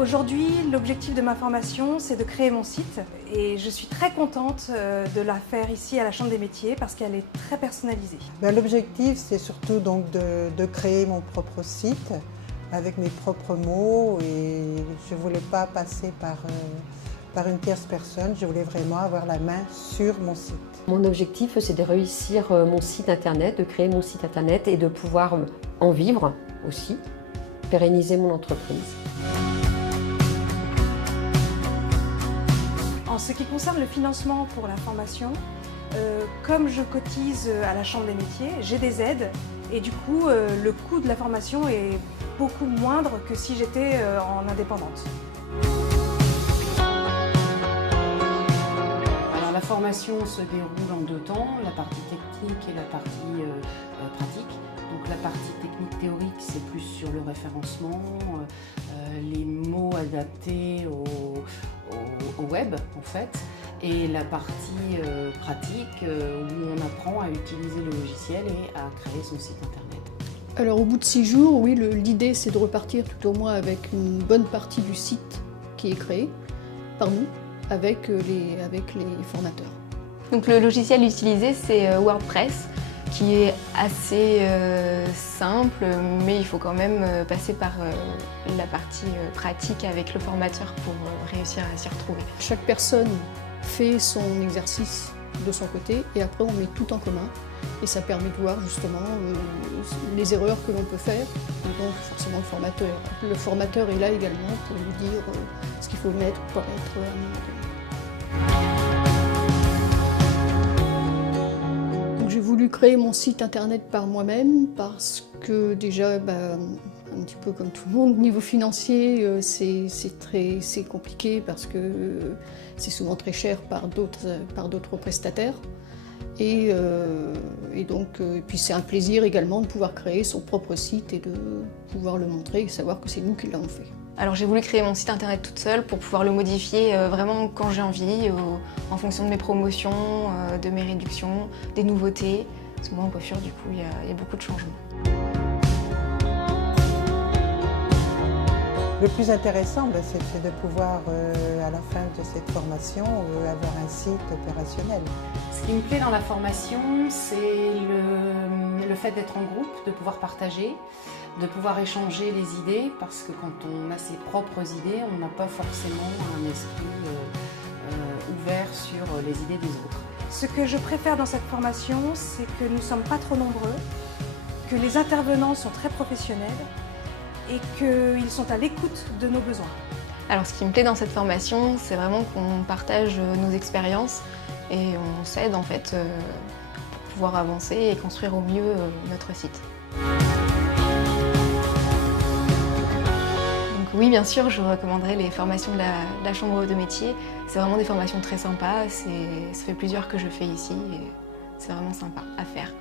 Aujourd'hui, l'objectif de ma formation, c'est de créer mon site et je suis très contente de la faire ici à la Chambre des métiers parce qu'elle est très personnalisée. L'objectif, c'est surtout donc de créer mon propre site avec mes propres mots et je ne voulais pas passer par une tierce personne, je voulais vraiment avoir la main sur mon site. Mon objectif, c'est de réussir mon site internet, de créer mon site internet et de pouvoir en vivre aussi, pérenniser mon entreprise. En ce qui concerne le financement pour la formation, comme je cotise à la Chambre des métiers, j'ai des aides et du coup le coût de la formation est beaucoup moindre que si j'étais en indépendante. Alors, la formation se déroule en 2 temps, la partie technique et la partie pratique. Donc la partie technique théorique, c'est plus sur le référencement, les mots adaptés au web en fait, et la partie pratique où on apprend à utiliser le logiciel et à créer son site internet. Alors au bout de 6 jours, oui, l'idée c'est de repartir tout au moins avec une bonne partie du site qui est créé par nous, avec les formateurs. Donc le logiciel utilisé, c'est WordPress, qui est assez simple, mais il faut quand même passer par la partie pratique avec le formateur pour réussir à s'y retrouver. Chaque personne fait son exercice de son côté et après on met tout en commun et ça permet de voir justement les erreurs que l'on peut faire et donc forcément le formateur est là également pour nous dire ce qu'il faut mettre ou pas mettre à un moment donné. J'ai voulu créer mon site internet par moi-même parce que déjà, un petit peu comme tout le monde, niveau financier, c'est compliqué parce que c'est souvent très cher par d'autres prestataires. Et puis c'est un plaisir également de pouvoir créer son propre site et de pouvoir le montrer et savoir que c'est nous qui l'avons fait. Alors j'ai voulu créer mon site internet toute seule pour pouvoir le modifier vraiment quand j'ai envie, en fonction de mes promotions, de mes réductions, des nouveautés. Parce que moi en coiffure, du coup, il y a beaucoup de changements. Le plus intéressant, c'est de pouvoir, à la fin de cette formation, avoir un site opérationnel. Ce qui me plaît dans la formation, c'est le fait d'être en groupe, de pouvoir partager, de pouvoir échanger les idées, parce que quand on a ses propres idées, on n'a pas forcément un esprit ouvert sur les idées des autres. Ce que je préfère dans cette formation, c'est que nous ne sommes pas trop nombreux, que les intervenants sont très professionnels et qu'ils sont à l'écoute de nos besoins. Alors ce qui me plaît dans cette formation, c'est vraiment qu'on partage nos expériences et on s'aide en fait pour pouvoir avancer et construire au mieux notre site. Donc oui, bien sûr, je recommanderais les formations de la Chambre de métier. C'est vraiment des formations très sympas, ça fait plusieurs que je fais ici et c'est vraiment sympa à faire.